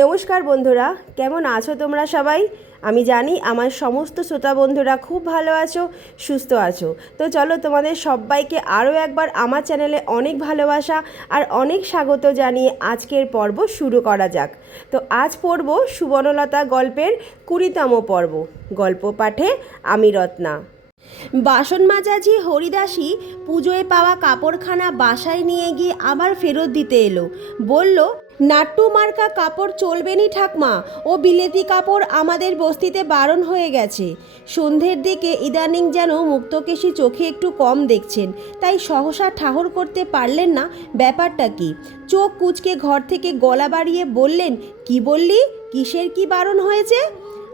নমস্কার বন্ধুরা, কেমন আছো তোমরা সবাই? আমি জানি আমার সমস্ত শ্রোতা বন্ধুরা খুব ভালো আছো, সুস্থ আছো। তো চলো তোমাদের সবাইকে আরও একবার আমার চ্যানেলে অনেক ভালোবাসা আর অনেক স্বাগত জানিয়ে আজকের পর্ব শুরু করা যাক। তো আজ পড়ব সুবর্ণলতা গল্পের কুড়িতম পর্ব, গল্প পাঠে আমি রত্না। বাসন মাজাজি হরিদাসী পুজোয় পাওয়া কাপড়খানা বাসায় নিয়ে গিয়ে আবার ফেরত দিতে এলো। বলল নাট্টু মার্কা কাপড় চলবেনি ঠাকমা ও বিলেতি কাপড় আমাদের বস্তিতে বারণ হয়ে গেছে। সন্ধ্যের দিকে ইদানিং যেন মুক্তকেশী চোখে একটু কম দেখছেন। তাই সহসা ঠাহর করতে পারলেন না ব্যাপারটা কি? চোখ কুচকে ঘর থেকে গলা বাড়িয়ে বললেন, কি বললি? কিসের কি বারণ হয়েছে?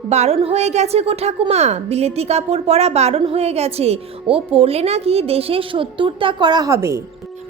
বারণ হয়ে গেছে গো ঠাকুমা, বিলেতি কাপড় পরা বারণ হয়ে গেছে। ও পরলে নাকি দেশের সত্তরটা করা হবে।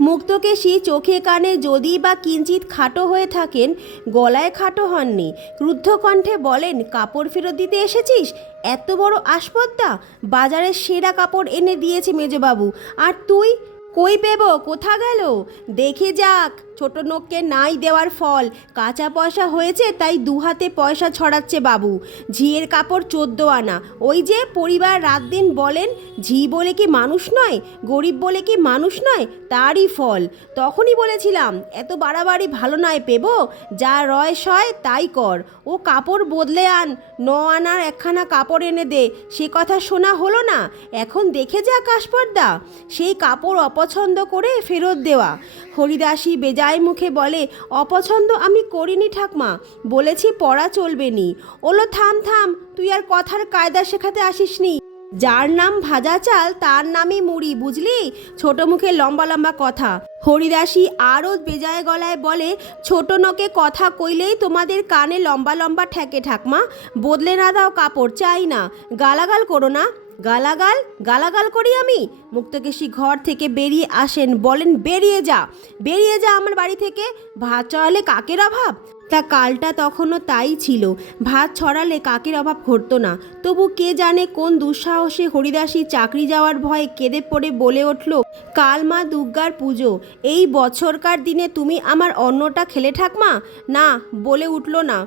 মুক্তকেশী চোখে কানে যদি বা কিঞ্চিত খাটো হয়ে থাকেন, গলায় খাটো হননি। রুদ্ধকণ্ঠে বলেন, কাপড় ফেরত দিতে এসেছিস? এত বড় আসপদ্দা? বাজারের সেরা কাপড় এনে দিয়েছে মেজবাবু। আর তুই? কই পেব? কোথা গেল? দেখে যাক। ছোট নোককে নাই দেওয়ার ফল। কাঁচা পয়সা হয়েছে, তাই দু হাতে পয়সা ছড়াচ্ছে বাবু। ঝিয়ের কাপড় চোদ্দ আনা। ওই যে পরিবার রাত দিন বলেন, ঝি বলে কি মানুষ নয়? গরিব বলে কি মানুষ নয়? তারই ফল। তখনই বলেছিলাম, এত বাড়াবাড়ি ভালো নয় পেব। যা রয় সয়, তাই কর। ও কাপড় বদলে আন। ন আনার একখানা কাপড় এনে দে। সে কথা শোনা হলো না। এখন দেখে যা কাশপর্দা। সেই কাপড় অপছন্দ করে ফেরত দেওয়া। হরিদাসী বেজায় মুখে বলে, অপছন্দ আমি করিনি ঠাকমা, বলেছি পড়া চলবে নি। ওলো থাম থাম, তুই আর কথার কায়দা শেখাতে আসিসনি। যার নাম ভাজা চাল, তার নামই মুড়ি, বুঝলি? ছোট মুখে লম্বা লম্বা কথা। হরিদাসী আরও বেজায় গলায় বলে, ছোট নকে কথা কইলেই তোমাদের কানে লম্বা লম্বা ঠেকে ঠাকমা। বদলে না দাও কাপড়, চাই না। গালাগাল করো না। গালাগাল গালাগাল করি আমি? মুক্তকেশী ঘর থেকে বেরিয়ে আসেন, বলেন, বেরিয়ে যা বেরিয়ে যা আমার বাড়ি থেকে। ভাত চড়ালে কাকের অভাব? তা কালটা তখনও তাই ছিল। ভাত ছড়ালে কাকের অভাব ঘটতো না। তবু কে জানে কোন দুঃসাহসে হরিদাসী চাকরি যাওয়ার ভয়ে কেঁদে পড়ে বলে উঠল, কাল মা দুর্গার পুজো। এই বছরকার দিনে তুমি আমার অন্নটা খেলে ঠাকমা? না, বলে উঠল না।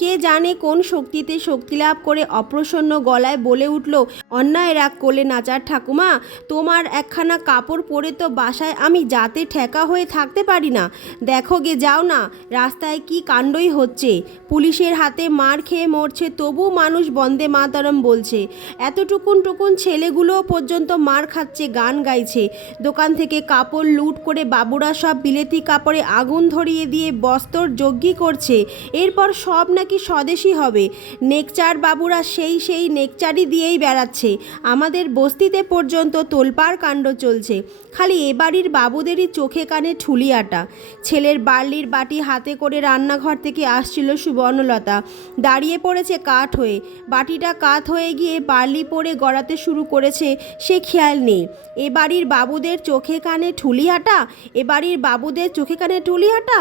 কে জানে কোন শক্তিতে শক্তি লাভ করে অপ্রসন্ন গলায় বলে উঠল, অন্যায় রাগ কোলে নাচার ঠাকুমা, তোমার একখানা কাপড় পরে তো বাসায় আমি যাতে ঠেকা হয়ে থাকতে পারি না। দেখো গে, যাও না, রাস্তায় কি কাণ্ডই হচ্ছে। পুলিশের হাতে মার খেয়ে মরছে, তবু মানুষ বন্দে মাতারম বলছে। এতটুকুন টুকুন ছেলেগুলো পর্যন্ত মার খাচ্ছে, গান গাইছে। দোকান থেকে কাপড় লুট করে বাবুরা সব বিলেতি কাপড়ে আগুন ধরিয়ে দিয়ে বস্তর যজ্ঞি করছে। এরপর সব নাকি স্বদেশী হবে? নেকচার বাবুরা সেই সেই নেকচারই দিয়েই বেড়াচ্ছে। আমাদের বস্তিতে পর্যন্ত তোলপাড় কাণ্ড চলছে। খালি এ বাড়ির বাবুদেরই চোখে কানে ঠুলি আটা ছেলের বার্লির বাটি হাতে করে রান্নাঘর থেকে আসছিল সুবর্ণলতা। দাঁড়িয়ে পড়েছে কাঠ হয়ে। বাটিটা কাত হয়ে গিয়ে বার্লি পরে গড়াতে শুরু করেছে, সে খেয়াল নেই। এ বাড়ির বাবুদের চোখে কানে ঠুলি আটা এ বাড়ির বাবুদের চোখে কানে ঠুলি আটা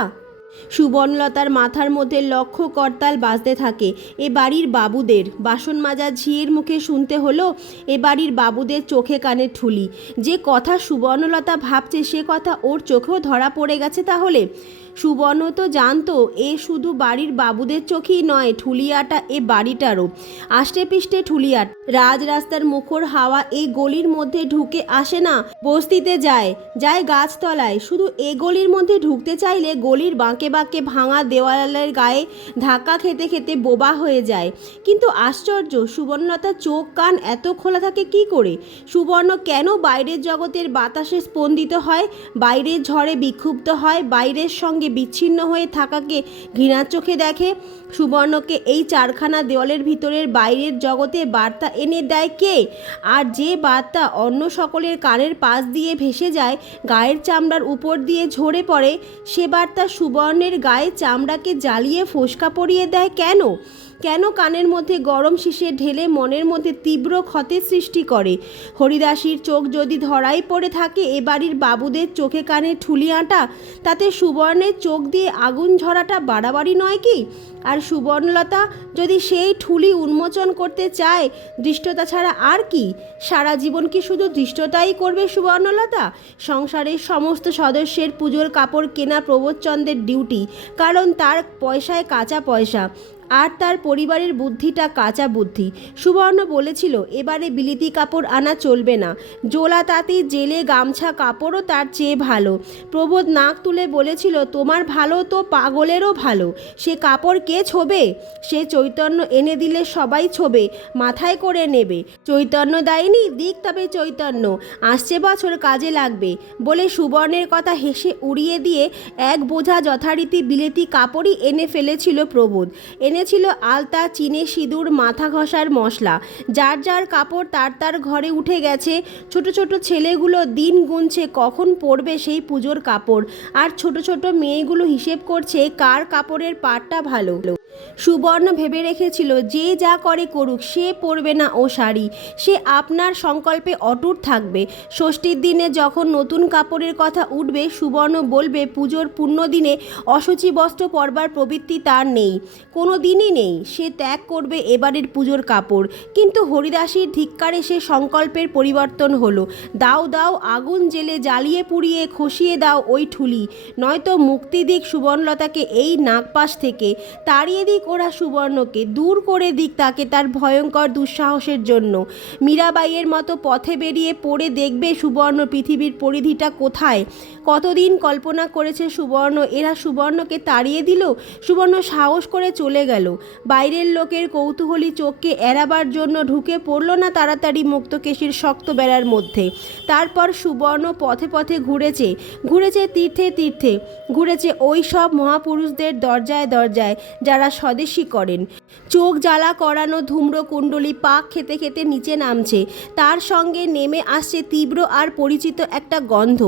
সুবর্ণলতার মাথার মধ্যে লক্ষ করতাল বাজতে থাকে। এ বাড়ির বাবুদের। বাসন মাজা ঝিয়ের মুখে শুনতে হলো এ বাড়ির বাবুদের চোখে কানে ঠুলি। যে কথা সুবর্ণলতা ভাবছে, সে কথা ওর চোখেও ধরা পড়ে গেছে তাহলে? সুবর্ণ তো জানতো, এ শুধু বাড়ির বাবুদের চোখেই নয়, ঠুলিয়াটা এ বাড়িটারও। আষ্টে পিষ্টে ঠুলিয়াট রাজ রাস্তার মুখর হাওয়া এই গলির মধ্যে ঢুকে আসে না, বস্তিতে যায় যায় গাছতলায়। শুধু এ গলির মধ্যে ঢুকতে চাইলে গলির বাঁকে বাঁকে ভাঙা দেওয়ালের গায়ে ধাক্কা খেতে খেতে বোবা হয়ে যায়। কিন্তু আশ্চর্য সুবর্ণলতা চোখ কান এত খোলা থাকে কি করে? সুবর্ণ কেন বাইরের জগতের বাতাসে স্পন্দিত হয়, বাইরের ঝড়ে বিক্ষুব্ধ হয়, বাইরের সঙ্গে বিচ্ছিন্ন হয়ে থাকাকে ঘৃণার চোখে দেখে। সুবর্ণকে এই চারখানা দেওয়ালের ভিতরের বাইরের জগতে বার্তা এনে দেয় কে? আর যে বার্তা অন্য সকলের কানের পাশ দিয়ে ভেসে যায়, গায়ের চামড়ার উপর দিয়ে ঝরে পড়ে, সে বার্তা সুবর্ণের গায়ে চামড়াকে জ্বালিয়ে ফোসকা পরিয়ে দেয় কেন? কেন কানের মধ্যে গরম শিশে ঢেলে মনের মধ্যে তীব্র ক্ষতের সৃষ্টি করে? হরিদাসীর চোখ যদি ধরাই পড়ে থাকে এ বাড়ির বাবুদের চোখে কানে ঠুলি আঁটা, তাতে সুবর্ণের চোখ দিয়ে আগুন ঝরাটা বাড়াবাড়ি নয় কি? আর সুবর্ণলতা যদি সেই ঠুলি উন্মোচন করতে চায়, দৃষ্টতা ছাড়া আর কি? সারা জীবন কি শুধু দৃষ্টতাই করবে সুবর্ণলতা? সংসারের সমস্ত সদস্যের পুজোর কাপড় কেনা প্রবোধচন্দ্রের ডিউটি, কারণ তার পয়সায় কাঁচা পয়সা। আর তার পরিবারের বুদ্ধিটা কাঁচা বুদ্ধি। সুবর্ণ বলেছিল, এবারে বিলিতি কাপড় আনা চলবে না। জোলা তাঁতি জেলে গামছা কাপড়ও তার চেয়ে ভালো। প্রবোধ নাক তুলে বলেছিল, তোমার ভালো তো পাগলেরও ভালো। সে কাপড় কে ছোবে? সে চৈতন্য এনে দিলে সবাই ছোবে, মাথায় করে নেবে। চৈতন্য দেয়নি, দিক তবে চৈতন্য। আসছে বছর কাজে লাগবে। বলে সুবর্ণের কথা হেসে উড়িয়ে দিয়ে এক বোঝা যথারীতি বিলেতি কাপড়ই এনে ফেলেছিল প্রবোধ। এনেছিল আলতা, চিনে, সিঁদুর, মাথা ঘষার মশলা। যার যার কাপড় তার তার ঘরে উঠে গেছে। ছোট ছোট ছেলেগুলো দিন গুনছে, কখন পরবে সেই পুজোর কাপড়। আর ছোট ছোট মেয়েগুলো হিসেব করছে কার কাপড়ের পাটটা ভালো। সুবর্ণ ভেবে রেখেছিল, যে যা করে করুক, সে পরবে না ও শাড়ি। সে আপনার সংকল্পে অটুট থাকবে। ষষ্ঠীর দিনে যখন নতুন কাপড়ের কথা উঠবে, সুবর্ণ বলবে, পুজোর পূর্ণ দিনে অসুচি বস্ত্র পরবার প্রবৃত্তি তার নেই। কোনো দিনই নেই। সে ত্যাগ করবে এবারের পুজোর কাপড়। কিন্তু হরিদাসীর ধিক্কারে সে সংকল্পের পরিবর্তন হলো। দাও দাও, আগুন জেলে জ্বালিয়ে পুড়িয়ে খসিয়ে দাও ওই ঠুলি। নয়তো মুক্তি দিক সুবর্ণলতাকে এই নাগপাশ থেকে তাড়িয়ে দিক ওরা সুবর্ণকে দূর করে দিক তাকে তার ভয়ঙ্কর দুঃসাহসের জন্য। মীরাবাইয়ের মতো পথে বেরিয়ে পড়ে দেখবে সুবর্ণ পৃথিবীর পরিধিটা কোথায়? কতদিন কল্পনা করেছে সুবর্ণ? এরা সুবর্ণকে তাড়িয়ে দিল? সুবর্ণ সাহস করে চলে গেল। বাইরের লোকের কৌতূহলী চোখকে এড়াবার জন্য ঢুকে পড়ল না তাড়াতাড়ি মুক্তকেশীর শক্ত বেড়ার মধ্যে। তারপর সুবর্ণ পথে পথে ঘুরেছে। ঘুরেছে তীর্থে তীর্থে। ঘুরেছে ওই সব মহাপুরুষদের দরজায় দরজায়, যারা স্বদেশী করেন। চোখ জ্বালা করানো ধূম্র কুণ্ডলী পাক খেতে খেতে নিচে নামছে। তার সঙ্গে নেমে আসছে তীব্র আর পরিচিত একটা গন্ধ।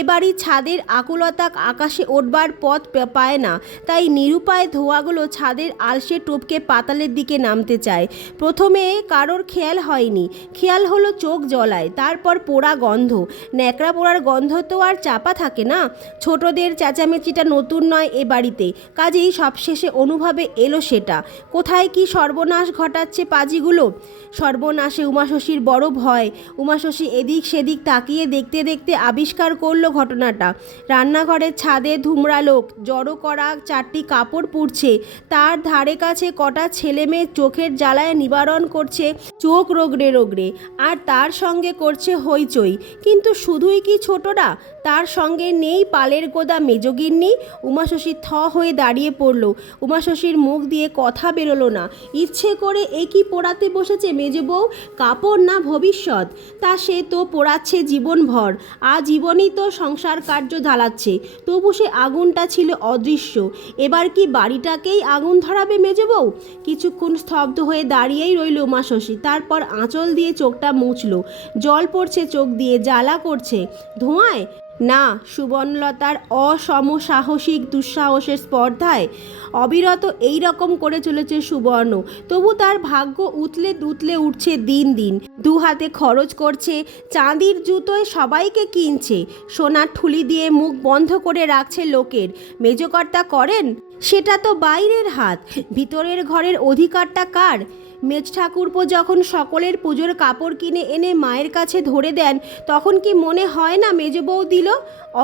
এবারই ছাদের আকুলতা আকাশে ওঠবার পথ পায় না। তাই নিরুপায় ধোয়াগুলো ছাদের আলসে টোপকে পাতালের দিকে নামতে চায়। প্রথমে কারোর খেয়াল হয়নি। খেয়াল হলো চোখ জ্বলায়, তারপর পোড়া গন্ধ। ন্যাকড়া পোড়ার গন্ধ তো আর চাপা থাকে না। ছোটদের চেঁচামেচিটা নতুন নয় এ বাড়িতে। কাজেই সবশেষে অনুভবে এলো সেটা। কোথায় কি সর্বনাশ ঘটাচ্ছে পাজিগুলো? সর্বনাশে উমাশশীর বড় ভয়। উমাশশী এদিক সেদিক তাকিয়ে দেখতে দেখতে আবিষ্কার করল ঘটনাটা। রান্নাঘরের ছাদে ধুমরা লোক, জড়ো করা চারটি কাপড় পুড়ছে। তার ধারে কাছে কটা ছেলে মেয়ে চোখের জ্বালায় নিবারণ করছে চোখ রোগড়ে রোগড়ে। আর তার সঙ্গে করছে হইচই। কিন্তু শুধুই কি ছোটরা? তার সঙ্গে নেই পালের গোদা মেজগিন্নি। উমাশশী থ হয়ে দাঁড়িয়ে পড়ল। উমাশশীর মুখ দিয়ে কথা বেরোলো না। ইচ্ছে করে এ কি পোড়াতে বসেছে মেজ বউ, কাপড় না ভবিষ্যৎ। তা সে তো পোড়াচ্ছে জীবনভর। আজীবনই তো সংসার কার্য ঢালাচ্ছে তবু সে আগুনটা ছিল অদৃশ্য। এবার কি বাড়িটাকেই আগুন ধরাবে মেজ বউ? কিছুক্ষণ স্তব্ধ হয়ে দাঁড়িয়েই রইল উমাশশী। তারপর আঁচল দিয়ে চোখটা মুছল। জল পড়ছে চোখ দিয়ে, জ্বালা করছে। ধোঁয়ায় না, সুবর্ণলতার অসমসাহসিক দুঃসাহসের স্পর্ধায় অবিরত এই রকম করে চলেছে সুবর্ণ। তবু তার ভাগ্য উতলে দুতলে উঠছে দিন দিন। দু হাতে খরচ করছে, চাঁদির জুতোয় সবাইকে কিনছে। সোনার ঠুলি দিয়ে মুখ বন্ধ করে রাখছে লোকের। মেজকর্তা করেন? সেটা তো বাইরের হাত। ভিতরের ঘরের অধিকারটা কার? মেজ ঠাকুরপো যখন সকলের পুজোর কাপড় কিনে এনে মায়ের কাছে ধরে দেন, তখন কি মনে হয় না মেজ বউ দিল?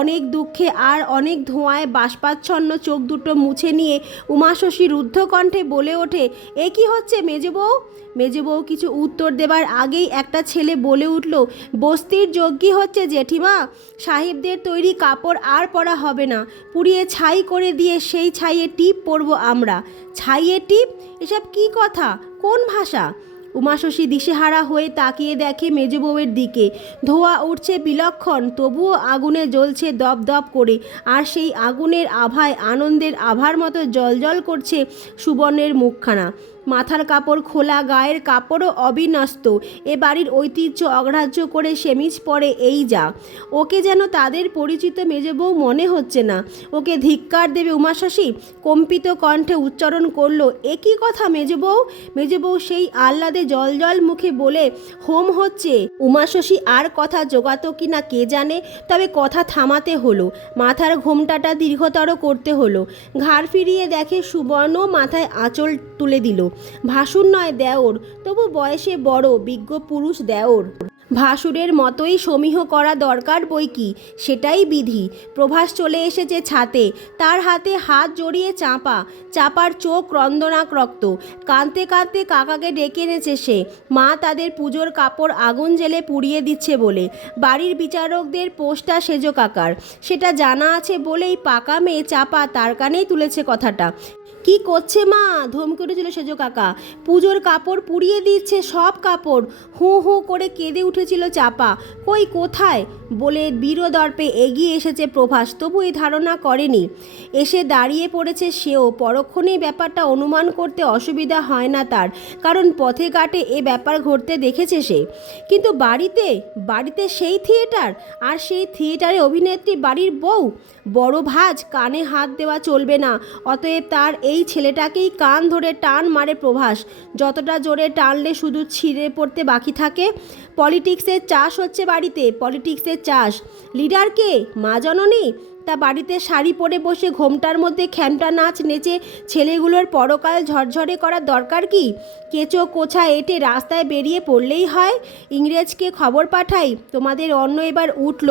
অনেক দুঃখে আর অনেক ধোঁয়ায় বাষ্পাচ্ছন্ন চোখ দুটো মুছে নিয়ে উমাশশী রুদ্ধ কণ্ঠে বলে ওঠে, এ কি হচ্ছে মেজ বউ? মেজ বউ কিছু উত্তর দেবার আগেই একটা ছেলে বলে উঠল, বস্তির যজ্ঞী হচ্ছে জেঠিমা, সাহেবদের তৈরি কাপড় আর পরা হবে না, পুড়িয়ে ছাই করে দিয়ে সেই ছাইয়ে টিপ পরবো আমরা। ছাইয়ে টিপ? এসব কি কথা? কোন ভাষা? উমাশশী দিশেহারা হয়ে তাকিয়ে দেখে মেজ বউয়ের দিকে। ধোয়া উঠছে বিলক্ষণ, তবুও আগুনে জ্বলছে দপ দপ করে। আর সেই আগুনের আভায়, আনন্দের আভার মতো জলজল করছে সুবর্ণের মুখখানা। মাথার কাপড় খোলা, গায়ের কাপড়ও অবিনস্ত এ বাড়ির ঐতিহ্য অগ্রাহ্য করে সেমিজ পরে এই যা। ওকে যেন তাদের পরিচিত মেজবউ মনে হচ্ছে না। ওকে ধিক্কার দেবে উমাশাসী কম্পিত কণ্ঠে উচ্চারণ করল, এ কী কথা মেজবউ মেজবউ সেই আহ্লাদে জল জল মুখে বলে, হোম হচ্ছে। উমাশশী আর কথা জোগাতো কি না কে জানে, তবে কথা থামাতে হলো। মাথার ঘোমটাটা দীর্ঘতর করতে হলো। ঘাড় ফিরিয়ে দেখে সুবর্ণ মাথায় আঁচল তুলে দিল। ভাসুর নয় দেওর, তবু বয়সে বড়, বিজ্ঞ পুরুষ দেওর। ভাসুরের মতোই সমীহ করা দরকার বই কি? সেটাই বিধি। প্রভাস চলে এসেছে ছাতে। তার হাতে হাত জড়িয়ে চাপা। চাপার চোখ রন্দনাক রক্ত কাঁদতে কাঁদতে কাকাকে ডেকে এনেছে সে। মা তাদের পুজোর কাপড় আগুন জেলে পুড়িয়ে দিচ্ছে বলে। বাড়ির বিচারকদের পোস্টটা সেজো কাকার। সেটা জানা আছে বলেই পাকা মেয়ে চাপা তার কানেই তুলেছে কথাটা। কি করছে মা? ধমকে উঠেছিল সেজো কাকা। পুজোর কাপড় পুড়িয়ে দিচ্ছে, সব কাপড়। হু হু করে কেঁদে উঠেছিল চাপা। কই, কোথায়? বলে বীরদর্পে এগিয়ে এসেছে প্রভাস, তবু এই ধারণা করেনি। এসে দাঁড়িয়ে পড়েছে সেও। পরক্ষণেই ব্যাপারটা অনুমান করতে অসুবিধা হয় না তার, কারণ পথে ঘাটে এ ব্যাপার ঘটতে দেখেছে সে। কিন্তু বাড়িতে? বাড়িতে সেই থিয়েটার? আর সেই থিয়েটারে অভিনেত্রী বাড়ির বউ? বড় ভাজ, কানে হাত দেওয়া চলবে না, অতএব তার এই ছেলেটাকেই কান ধরে টান মারে প্রভাস। যতটা জোরে টানলে শুধু ছিঁড়ে পড়তে বাকি থাকে। পলিটিক্সের চাষ হচ্ছে বাড়িতে, পলিটিক্সের চাষ। লিডার কে? মা জননী? তা বাড়িতে শাড়ি পরে বসে ঘোমটার মধ্যে খ্যামটা নাচ নেচে ছেলেগুলোর পরকাল ঝরঝরে করার দরকার কি? কেঁচো কোছা এঁটে রাস্তায় বেরিয়ে পড়লেই হয়? ইংরেজকে খবর পাঠাই, তোমাদের অন্য এবার উঠল।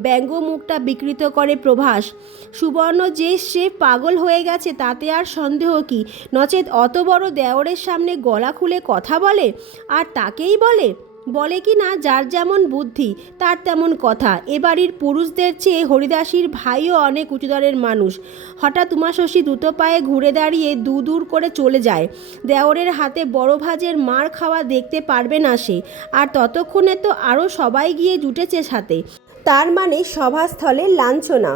ব্যঙ্গ মুখটা বিকৃত করে প্রভাস। সুবর্ণ যে সে পাগল হয়ে গেছে তাতে আর সন্দেহ কি? নচেত অত বড় দেওরের সামনে গলা খুলে কথা বলে? আর তাকেই বলে? বলে কি না, যার যেমন বুদ্ধি, তার তেমন কথা। এ বাড়ির পুরুষদের চেয়ে হরিদাসীর ভাইও অনেক উঁচুদরের মানুষ। হঠাৎ উমাশশী দ্রুত পায়ে ঘুরে দাঁড়িয়ে দু দূর করে চলে যায়। দেওরের হাতে বড় ভাজের মার খাওয়া দেখতে পারবে না সে। আর ততক্ষণে তো আরও সবাই গিয়ে জুটেছে সাথে। তার মানে সভাস্থলে লাঞ্ছনা।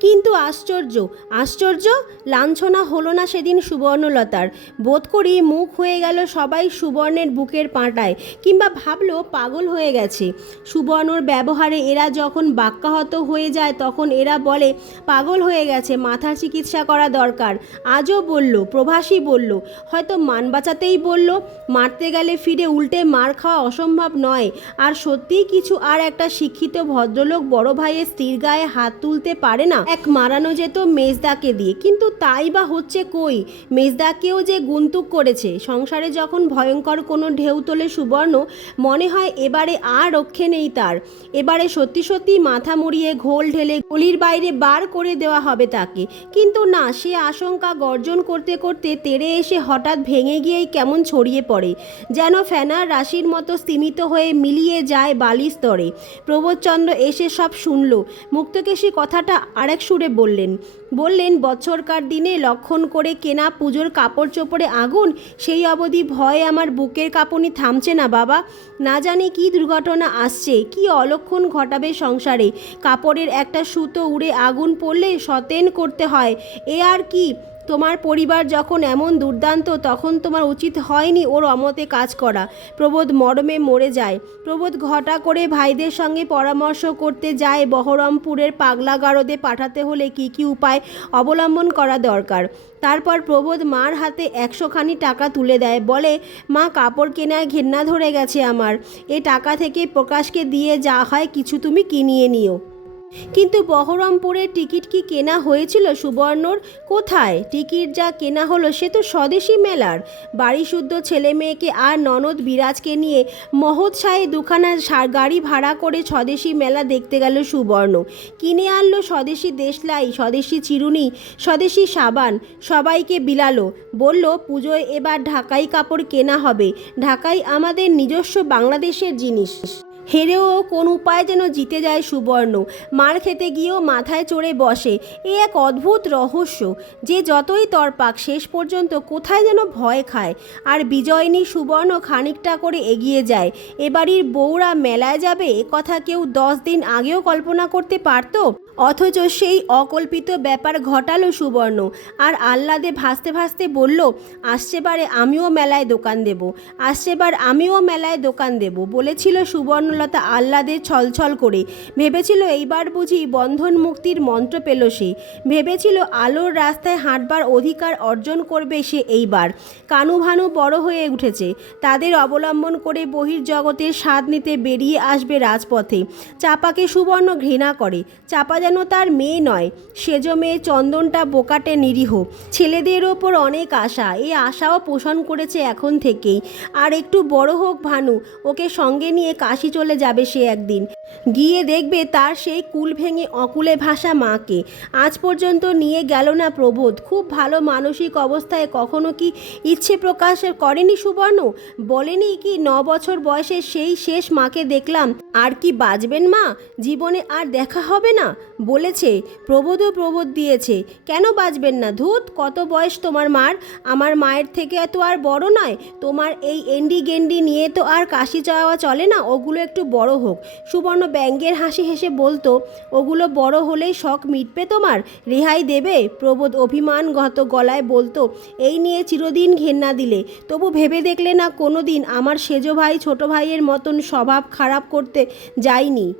কিন্তু আশ্চর্য আশ্চর্য, লাঞ্ছনা হলো না সেদিন সুবর্ণলতার। বোধ করি মুখ হয়ে গেল সবাই সুবর্ণের বুকের পাঁটায়, কিংবা ভাবলো পাগল হয়ে গেছে। সুবর্ণর ব্যবহারে এরা যখন বাক্যাহত হয়ে যায়, তখন এরা বলে, পাগল হয়ে গেছে মাথা চিকিৎসা করা দরকার। আজও বলল, প্রভাসী বলল, হয়তো মান বাঁচাতেই বলল, মারতে গেলে ফিরে উল্টে মার খাওয়া অসম্ভব নয়। আর সত্যিই কিছু আর একটা শিক্ষিত ভদ্রলোক বড় ভাইয়ের স্ত্রীর গায়ে হাত তুলতে পারে না? এক মারানো যেত মেজদাকে দিয়ে। কিন্তু তাই বা হচ্ছে কই? মেজদাকেও যে গুন্তুক করেছে। সংসারে যখন ভয়ঙ্কর কোনো ঢেউ তোলে সুবর্ণ, মনে হয় এবারে আর রক্ষে নেই তার। এবারে সত্যি সত্যি মাথা মুড়িয়ে ঘোল ঢেলে গলির বাইরে বার করে দেওয়া হবে তাকে। কিন্তু না, সে আশঙ্কা গর্জন করতে করতে তেড়ে এসে হঠাৎ ভেঙে গিয়েই কেমন ছড়িয়ে পড়ে। যেন ফেনার রাশির মতো স্তিমিত হয়ে মিলিয়ে যায় বালি স্তরে। প্রবোধচন্দ্র এসে সব শুনল। মুক্তকেশী কথাটা আরেক সুরে বললেন বললেন, বছরকার দিনে লক্ষণ করে কেনা পুজোর কাপড় চোপড়ে আগুন? সেই অবধি ভয়ে আমার বুকের কাঁপুনি থামছে না বাবা। না জানি কি দুর্ঘটনা আসছে, কি অলক্ষণ ঘটাবে সংসারে। কাপড়ের একটা সুতো উড়ে আগুন পড়লে সতেন করতে হয়। এ আর কি? তোমার পরিবার যখন এমন দুর্দান্ত, তখন তোমার উচিত হয়নি ওর অমতে কাজ করা। প্রবোধ মরমে মরে যায়। প্রবোধ ঘটা করে ভাইদের সঙ্গে পরামর্শ করতে যায় বহরমপুরের পাগলা গারদে পাঠাতে হলে কি কি উপায় অবলম্বন করা দরকার। তারপর প্রবোধ মার হাতে একশোখানি টাকা তুলে দেয়। বলে, মা, কাপড় কেনায় ঘেন্না ধরে গেছে আমার। এ টাকা থেকে প্রকাশকে দিয়ে যা হয় কিছু তুমি কিনিয়ে নিও। কিন্তু বহরমপুরের টিকিট কি কেনা হয়েছিল সুবর্ণর? কোথায়? টিকিট যা কেনা হলো সে তো স্বদেশি মেলার। বাড়িশুদ্ধ ছেলে মেয়েকে আর ননদ বিরাজকে নিয়ে মহৎ সাহে দুখানা গাড়ি ভাড়া করে স্বদেশি মেলা দেখতে গেল সুবর্ণ। কিনে আনলো স্বদেশি দেশলাই, স্বদেশি চিরুনি, স্বদেশি সাবান, সবাইকে বিলালো। বলল, পুজোয় এবার ঢাকাই কাপড় কেনা হবে। ঢাকাই আমাদের নিজস্ব বাংলাদেশের জিনিস। হেরেও কোন উপায় যেন জিতে যায় সুবর্ণ। মার খেতে গিয়েও মাথায় চড়ে বসে। এ এক অদ্ভুত রহস্য যে যতই তরপাক, শেষ পর্যন্ত কোথায় যেন ভয় খায়। আর বিজয়িনী সুবর্ণ খানিকটা করে এগিয়ে যায়। এবাড়ির বউরা মেলায় যাবে? এ কথা কেউ দশ দিন আগেও কল্পনা করতে পারতো? অথচ সেই অকল্পিত ব্যাপার ঘটালো সুবর্ণ। আর আহ্লাদে ভাসতে ভাসতে বলল আসছেবারে আমিও মেলায় দোকান দেব আসছেবার আমিও মেলায় দোকান দেব, বলেছিল সুবর্ণলতা আহ্লাদে ছলছল করে। ভেবেছিল এইবার বুঝি বন্ধন মুক্তির মন্ত্র পেল সে। ভেবেছিল আলোর রাস্তায় হাঁটবার অধিকার অর্জন করবে সে এইবার। কানু ভানু বড় হয়ে উঠেছে। তাদের অবলম্বন করে বহির্জগতের স্বাদ নিতে বেরিয়ে আসবে রাজপথে। চাপাকে সুবর্ণ ঘৃণা করে। চাপা যেন তার মেয়ে নয়, সেজ মেয়ে চন্দনটা বোকাটে নিরীহ। ছেলেদের ওপর অনেক আশা এই আশাও পোষণ করেছে এখন থেকেই। আর একটু বড় হোক ভানু, ওকে সঙ্গে নিয়ে কাশি চলে যাবে সে একদিন। গিয়ে দেখবে তার সেই কুল ভেঙে অকুলে ভাসা মাকে। আজ পর্যন্ত নিয়ে গেল না প্রবোধ। খুব ভালো মানসিক অবস্থায় কখনো কি ইচ্ছে প্রকাশ করেনি সুবর্ণ? বলেনি কি ন বছর বয়সে সেই শেষ মাকে দেখলাম। আর কি বাঁচবেন মা? জীবনে আর দেখা হবে না? বলেছে, প্রবোধও প্রবোধ দিয়েছে। কেন বাঁচবেন না? ধূত, কত বয়স তোমার মার? আমার মায়ের থেকে এত আর বড় নয়। তোমার এই এন্ডি গেন্ডি নিয়ে তো আর কাশি চাওয়া চলে না, ওগুলো একটু বড় হোক। সুবর্ণ ব্যাঙ্গের হাসি হেসে বলতো, ওগুলো বড় হলেই শখ মিটবে তোমার? রেহাই দেবে? প্রবোধ অভিমানগত গলায় বলতো, এই নিয়ে চিরদিন ঘেন্না দিলে। তবু ভেবে দেখলে না কোনো দিন আমার সেজো ভাই, ছোটো ভাইয়ের মতন স্বভাব খারাপ করতে যাইনি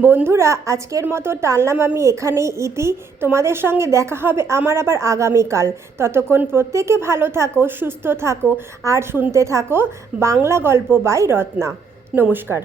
বন্ধুরা, আজকের মতো টানলাম আমি এখানেই ইতি। তোমাদের সঙ্গে দেখা হবে আমার আবার আগামীকাল। ততক্ষণ প্রত্যেকে ভালো থাকো, সুস্থ থাকো, আর শুনতে থাকো বাংলা গল্প বাই রত্না। নমস্কার।